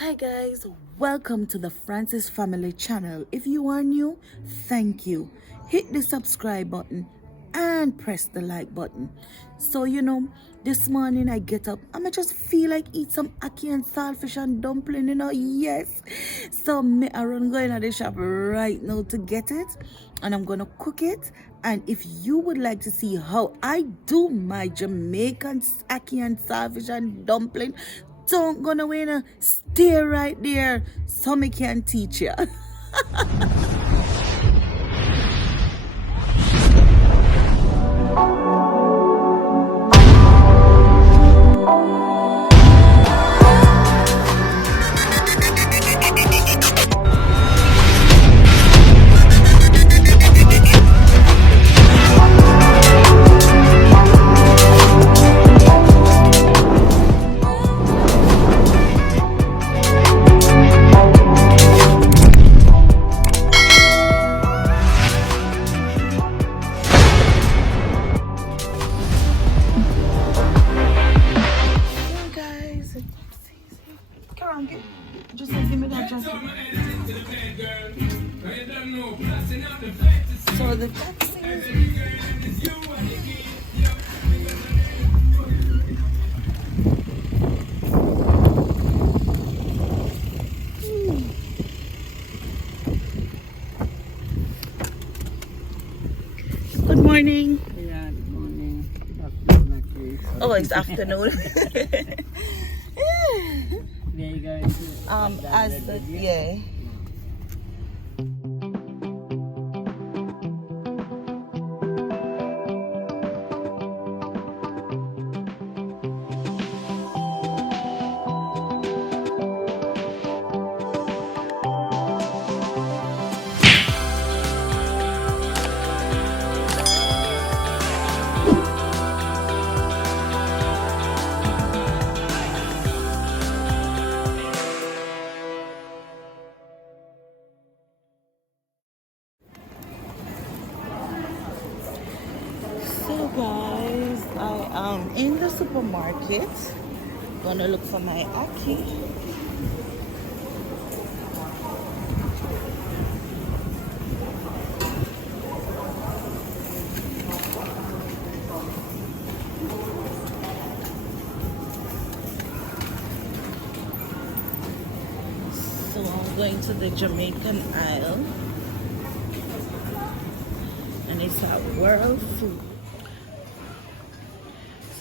Hi guys, welcome to the Francis Family channel. If you are new, thank you. Hit the subscribe button and press the like button. So this morning I get up and I just feel like eat some ackee and saltfish and dumpling, yes. So I run going to the shop right now to get it and I'm gonna cook it. And if you would like to see how I do my Jamaican ackee and saltfish and dumpling, don't go away now. Stay right there so me can teach you. Just give me that jacket. So the taxis. Good morning. Yeah, good morning. Afternoon, Ackee. Oh, it's afternoon. There you go. Yeah. So guys, I am in the supermarket. Gonna look for my ackee. So I'm going to the Jamaican aisle. And it's at World Food.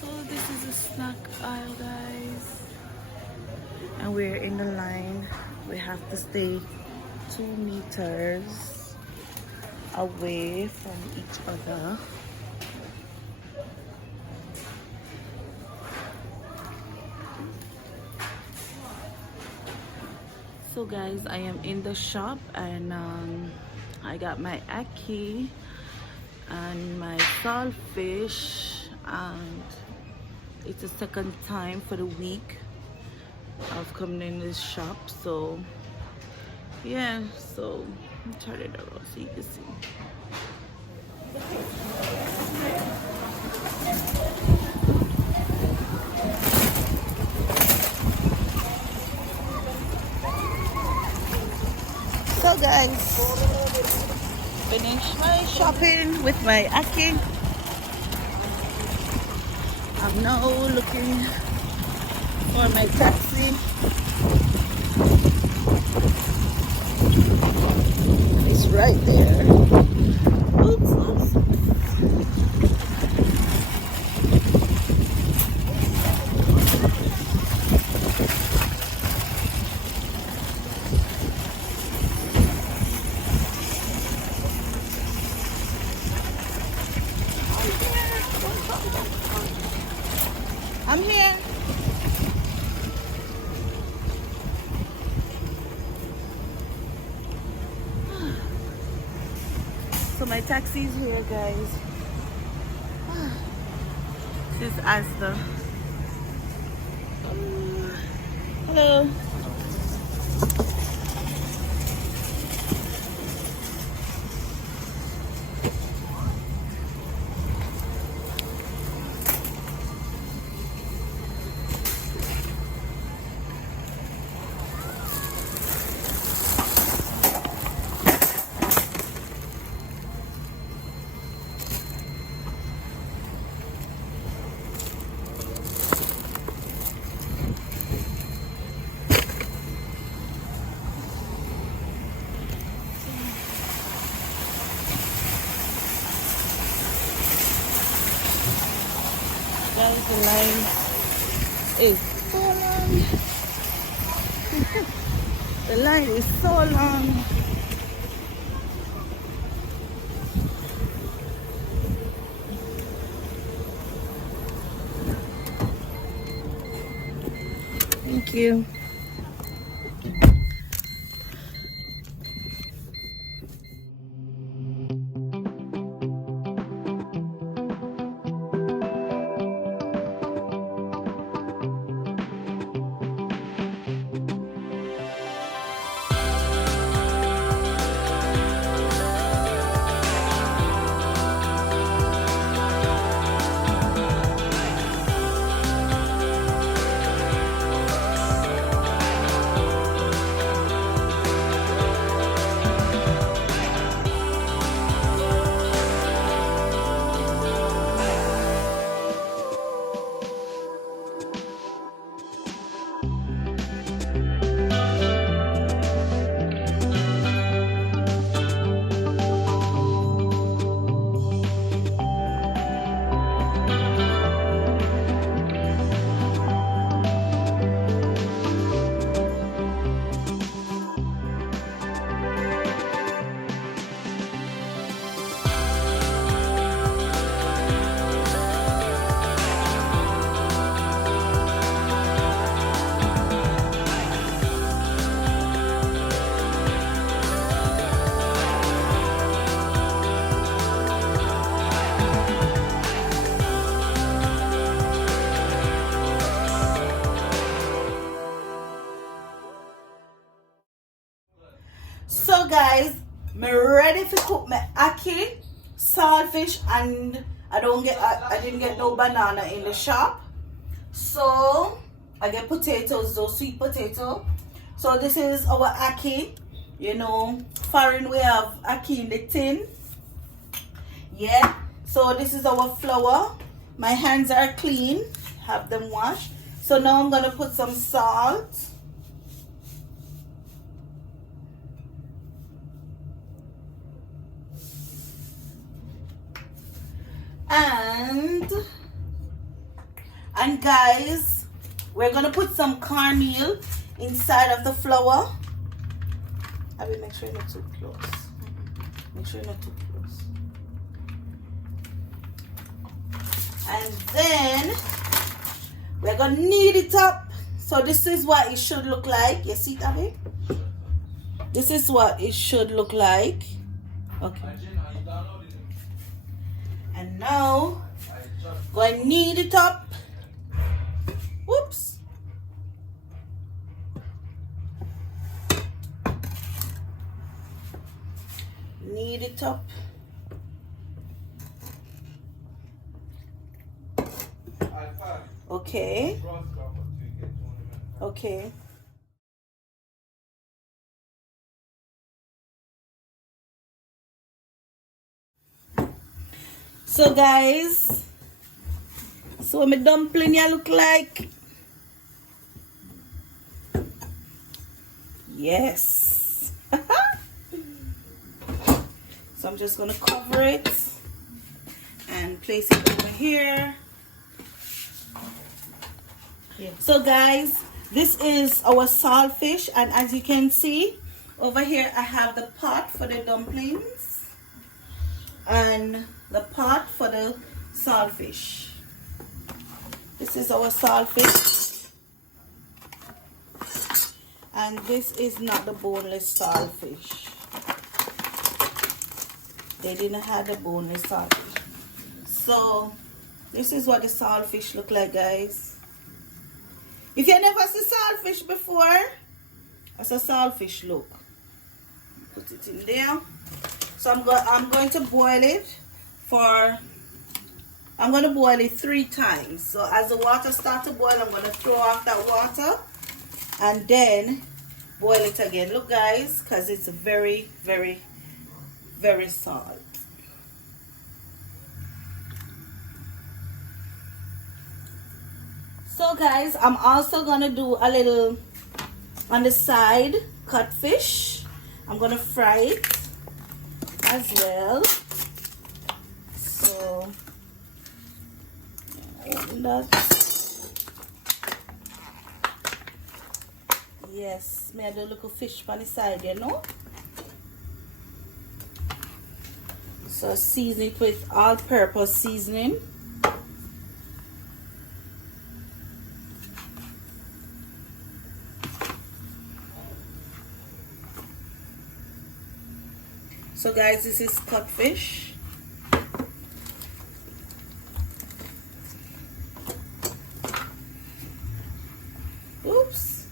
So this is a snack aisle, guys. And we're in the line. We have to stay 2 meters away from each other. So guys, I am in the shop and I got my ackee and my saltfish, and it's the second time for the week of coming in this shop. So yeah, so let me turn it around so you can see. So guys, finished my shopping with my ackee. I'm now looking for my taxi. It's right there. Oops, oops. I'm here. So my taxi's here, guys. This is Asda. Hello. The line is so long. The line is so long. Thank you. So guys, me ready to cook my ackee, saltfish, and I didn't get no banana in the shop. So I get potatoes, those sweet potato. So this is our ackee. You know, foreign we have ackee in the tin. Yeah. So this is our flour. My hands are clean, have them washed. So now I'm gonna put some salt. And guys, we're gonna put some cornmeal inside of the flour. I will make sure you're not too close. Make sure you're not too close. And then we're gonna knead it up. So this is what it should look like. You see it, Abby? This is what it should look like. Okay. And now go and knead it up. Whoops. Knead it up. Okay. Okay. So guys, so my dumpling ya look like. Yes. So I'm just gonna cover it and place it over here. Yeah. So guys, this is our saltfish, and as you can see over here, I have the pot for the dumplings and the pot for the saltfish. This is our saltfish, and this is not the boneless saltfish. They didn't have the boneless saltfish. So this is what the saltfish look like, guys. If you never see saltfish before, that's a saltfish look. Put it in there. So I'm going to boil it for, I'm going to boil it 3 times. So as the water starts to boil, I'm going to throw off that water and then boil it again. Look guys, because it's very, very, very salt. So guys, I'm also going to do a little on the side cut fish. I'm going to fry it as well. So Open that. Yes, me have a little fish on the side, you know. So season it with all-purpose seasoning. So guys, this is codfish. Oops.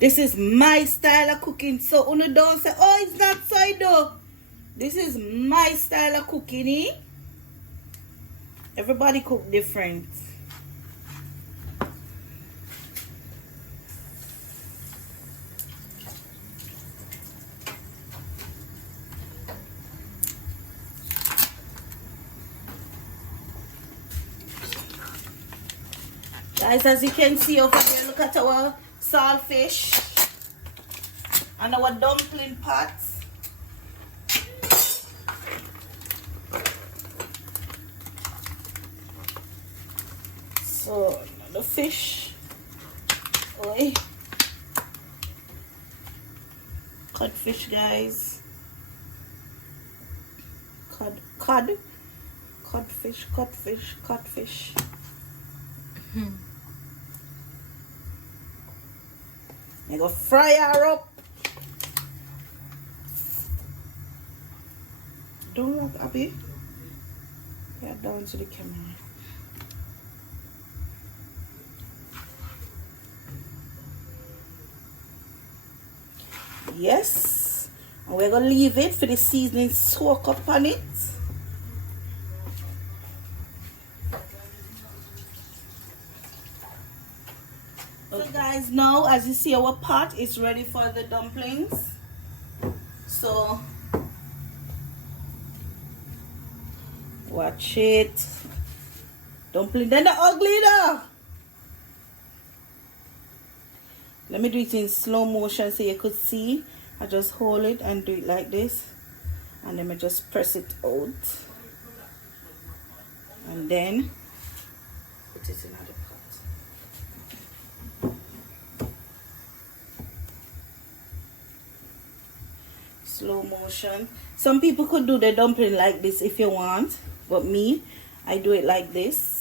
This is my style of cooking. So uno don't say, oh, it's not so I do. This is my style of cooking, eh? Everybody cook different. Guys, as you can see over there, look at our saltfish and our dumpling pot. So the fish, oi, codfish, guys, codfish. I go fry her up. Don't look, Abby. Yeah, down to the camera. Yes. And we're gonna leave it for the seasoning soak up on it. So guys, now as you see, our pot is ready for the dumplings. So watch it. Dumpling, then the ugly though. Let me do it in slow motion so you could see. I just hold it and do it like this, and then I just press it out, and then put it in the pot. Slow motion. Some people could do the dumpling like this if you want, but me, I do it like this.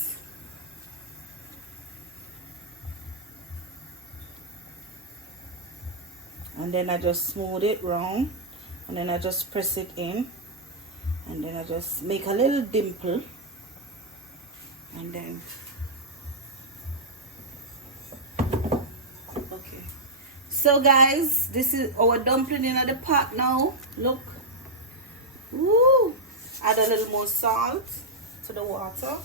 And then I just smooth it round, and then I just press it in, and then I just make a little dimple, and then okay. So guys, this is our dumpling in the pot now. Look. Woo! Add a little more salt to the water.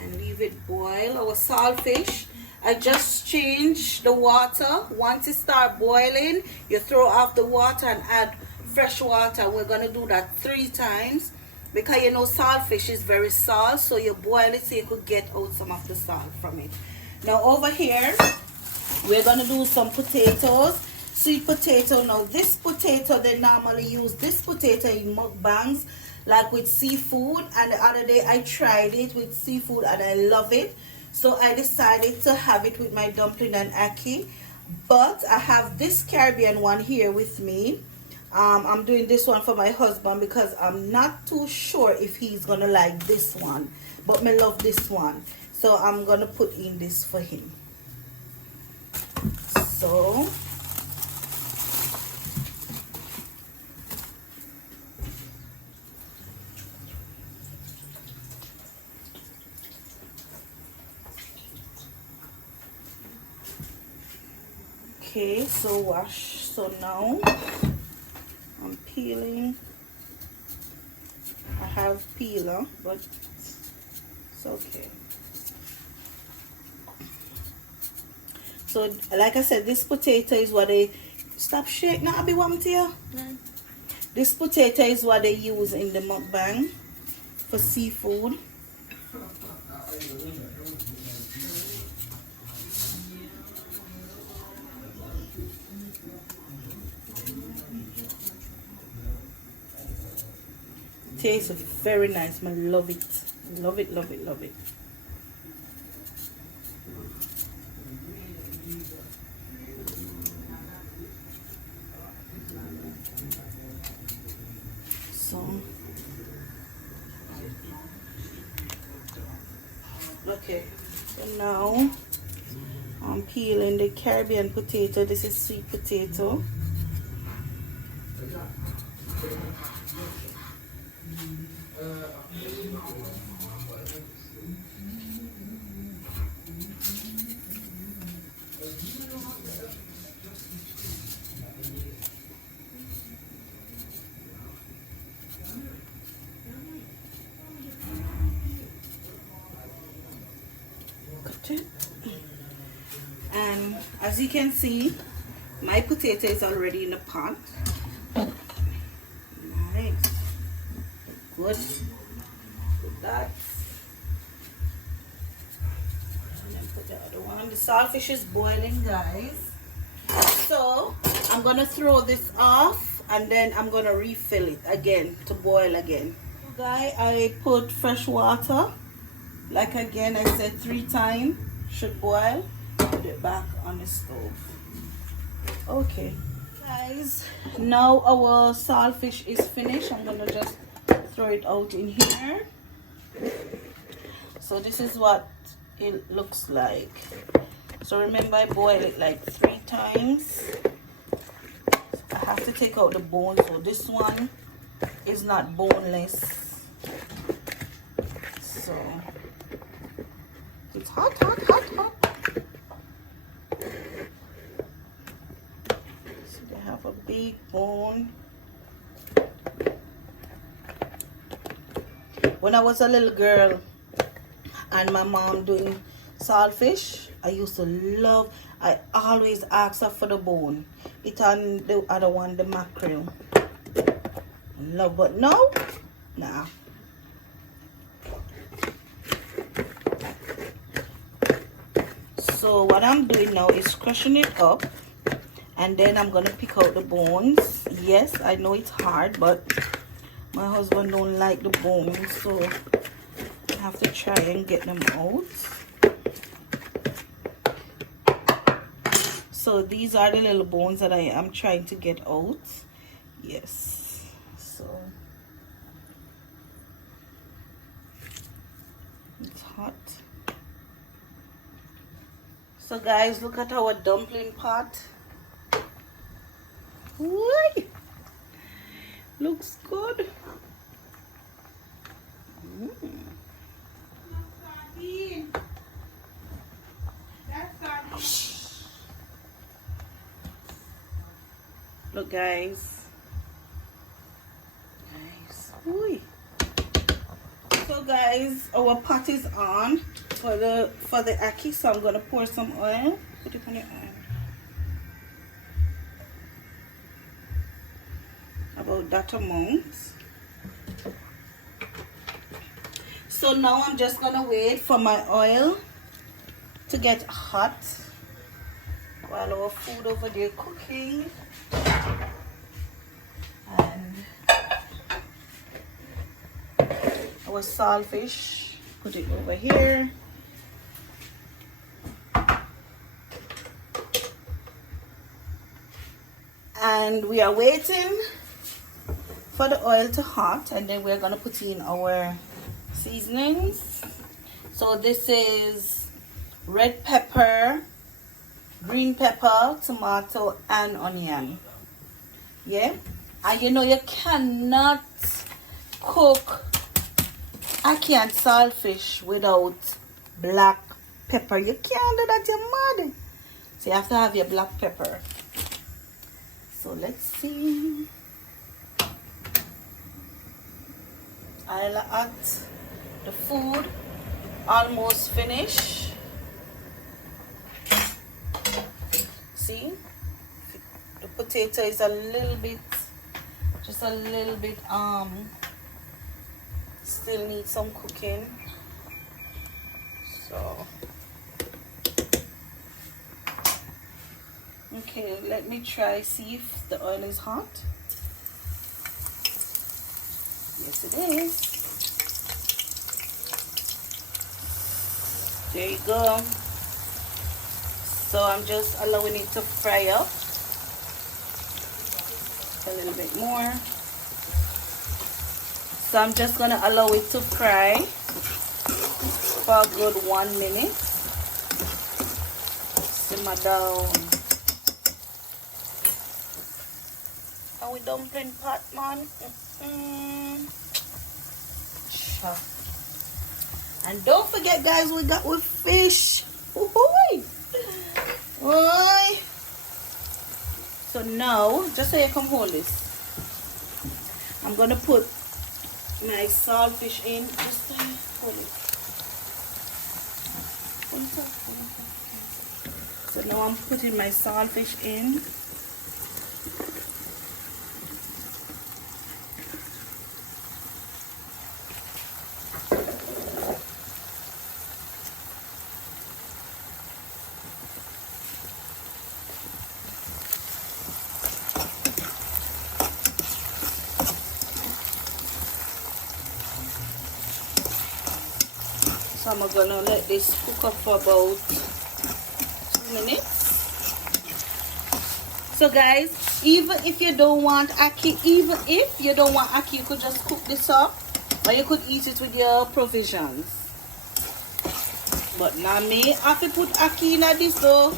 And leave it boil. Our saltfish, I just change the water. Once it start boiling, you throw off the water and add fresh water. We're gonna do that 3 times because you know saltfish is very salt, so you boil it so you could get out some of the salt from it. Now over here, we're gonna do some potatoes, sweet potato. Now this potato, they normally use this potato in mukbangs, like with seafood, and the other day I tried it with seafood and I love it. So I decided to have it with my dumpling and ackee. But I have this Caribbean one here with me. I'm doing this one for my husband because I'm not too sure if he's gonna like this one, but me love this one, so I'm gonna put in this for him. So okay, so wash. So now I'm peeling. I have peeler, but it's okay. So like I said, this potato is what they stop shaking. Now I be wanting to you. No. This potato is what they use in the mukbang for seafood. tastes very nice. I love it. Love it, love it, love it. So, okay. So now I'm peeling the Caribbean potato. This is sweet potato. And as you can see, my potato is already in the pot. Nice. Good. Put that. And then put the other one. The saltfish is boiling, guys. So I'm gonna throw this off and then I'm gonna refill it again to boil again. Guys, I put fresh water. Like again, I said 3 times should boil. Put it back on the stove. Okay, guys, now our saltfish is finished. I'm gonna just throw it out in here. So this is what it looks like. So remember, I boil it like 3 times. I have to take out the bone, so this one is not boneless. So it's hot, hot, hot, hot. So they have a big bone. When I was a little girl and my mom doing saltfish, I used to love, I always ask her for the bone. It on the other one, the mackerel. Love, but no, nah. So what I'm doing now is crushing it up, and then I'm gonna pick out the bones. Yes, I know it's hard, but my husband don't like the bones, so I have to try and get them out. So these are the little bones that I am trying to get out. Yes. So it's hot. So guys, look at our dumpling pot. Whee! Looks good. Look, guys. Nice. Whee! So guys, our pot is on for the ackee, so I'm gonna pour some oil. Put it on your oil. About that amount. So now I'm just gonna wait for my oil to get hot while our food over there cooking. And our saltfish, put it over here. And we are waiting for the oil to hot, and then we're gonna put in our seasonings. So this is red pepper, green pepper, tomato, and onion. Yeah, and you know you cannot cook ackee and saltfish without black pepper. You can't do that, you're mad. So you have to have your black pepper. So let's see. I'll add the food. Almost finished. See, the potato is a little bit, just a little bit still needs some cooking. So okay, let me try see if the oil is hot. Yes, Yes, it is. There you go. So I'm just allowing it to fry up a little bit more. So I'm just gonna allow it to fry for a good 1 minute. Simmer down. Our dumpling pot, man. Sure. And don't forget, guys, we got with fish. Ooh-hoo. Oi. So now, just so you can hold this, I'm gonna put my saltfish in. Just hold it. So now I'm putting my saltfish in. So I'm gonna let this cook up for about 2 minutes. So guys, even if you don't want ackee, you could just cook this up, or you could eat it with your provisions. But now me, I have to put ackee in this though.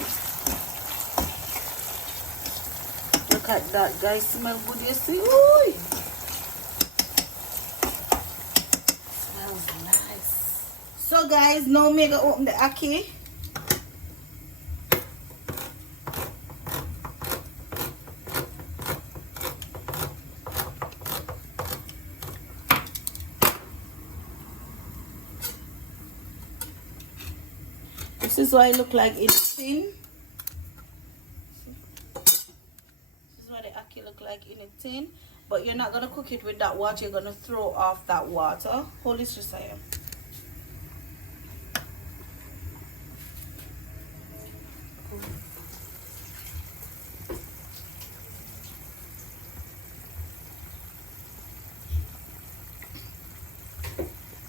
Look at that, guys, smell good, you see? Ooh. Smells nice. So guys, now me gonna open the ackee. This is what it look like in tin. This is what the ackee look like in a tin. But you're not gonna cook it with that water. You're gonna throw off that water. Hold this just here.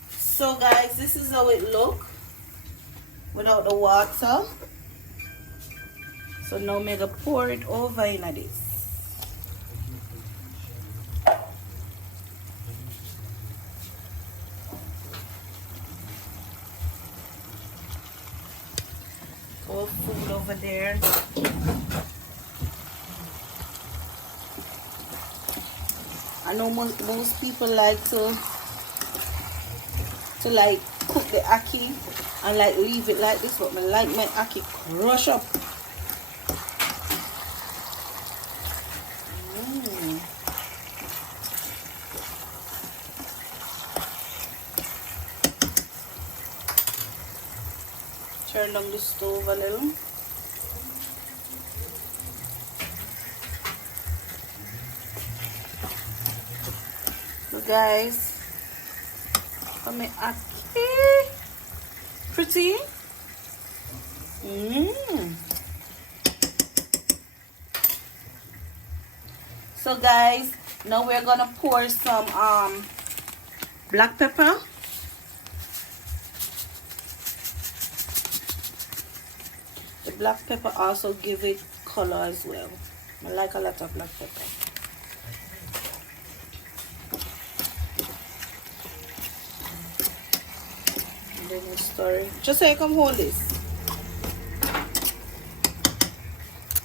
So guys, this is how it look without the water. So now I'm gonna pour it over in this. All food over there. I know most people like to like cook the ackee and like leave it like this, but I like my ackee crush up. Turn on the stove a little. So guys, come here, ackee. Pretty. So guys, now we're gonna pour some black pepper. The black pepper also give it color as well. I like a lot of black pepper. And then you stir it. Just so you can hold this.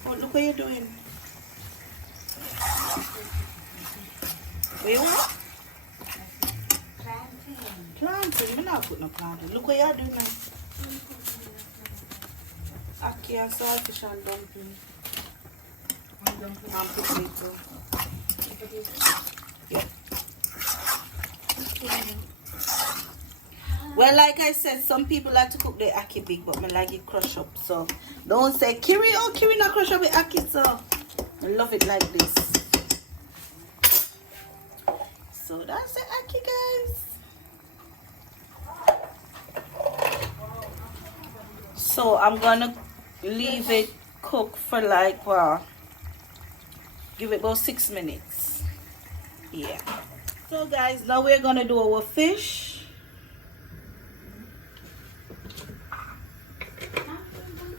Oh, look what you're doing. Wait, what? Planting. We're not putting no planting. Look what you're doing now. Ackee and saltfish and dumpling. And potato. Yeah. Well, like I said, some people like to cook their ackee big, but I like it crush up. So don't say Kiri, oh Kiri not crush up with ackee. So I love it like this. So that's the ackee, guys. So I'm gonna leave it cook for like, well, give it about 6 minutes. Yeah. So guys, now we're gonna do our fish.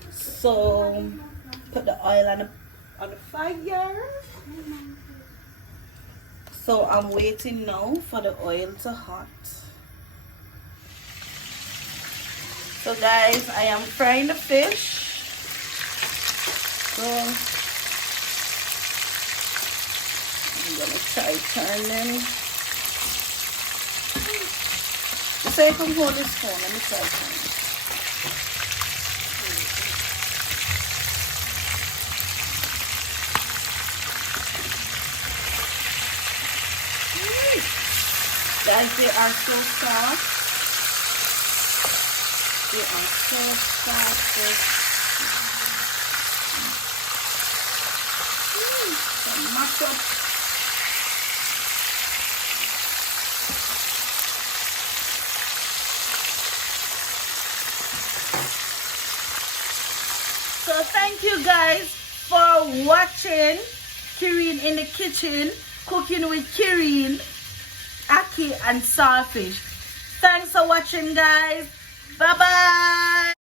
So put the oil on the fire. So I'm waiting now for the oil to hot. So guys, I am frying the fish. So I'm gonna try turning. So you can hold this phone. Let me try turning. Guys, they are so soft. They are so soft. So mash up. So thank you guys for watching Kireen in the kitchen, cooking with Kireen, Ackee and Saltfish. Thanks for watching guys. Bye bye.